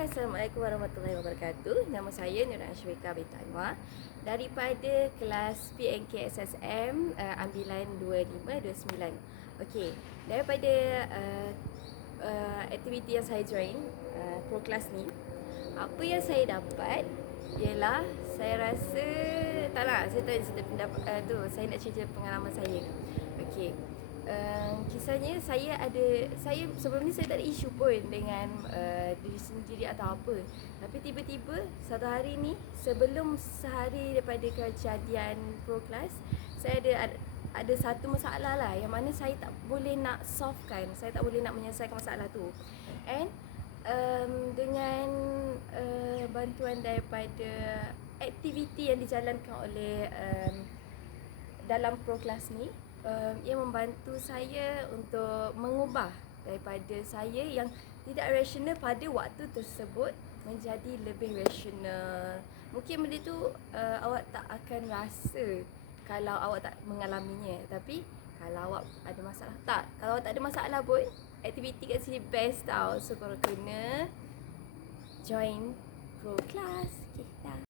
Hai, Assalamualaikum warahmatullahi wabarakatuh. Nama saya Nura Ashwika binti Anwar daripada kelas PNK-SSM ambilan 2529. Okey, daripada aktiviti yang saya join pro kelas ni, apa yang saya dapat ialah saya rasa taklah saya tak cerita pendapat saya nak cerita pengalaman saya. Okey. Kisahnya saya sebelum ni saya tak ada isu pun dengan diri sendiri atau apa. Tapi tiba-tiba satu hari ni, sebelum sehari daripada kejadian pro class, saya ada satu masalah lah yang mana saya tak boleh nak solvekan, saya tak boleh nak menyelesaikan masalah tu. And dengan bantuan daripada aktiviti yang dijalankan oleh dalam pro class ni, ia membantu saya untuk mengubah daripada saya yang tidak rasional pada waktu tersebut menjadi lebih rasional. Mungkin benda tu awak tak akan rasa kalau awak tak mengalaminya. Tapi kalau awak ada masalah, kalau awak tak ada masalah pun, aktiviti kat sini best tau. So korang kena join pro class. Okay, dah.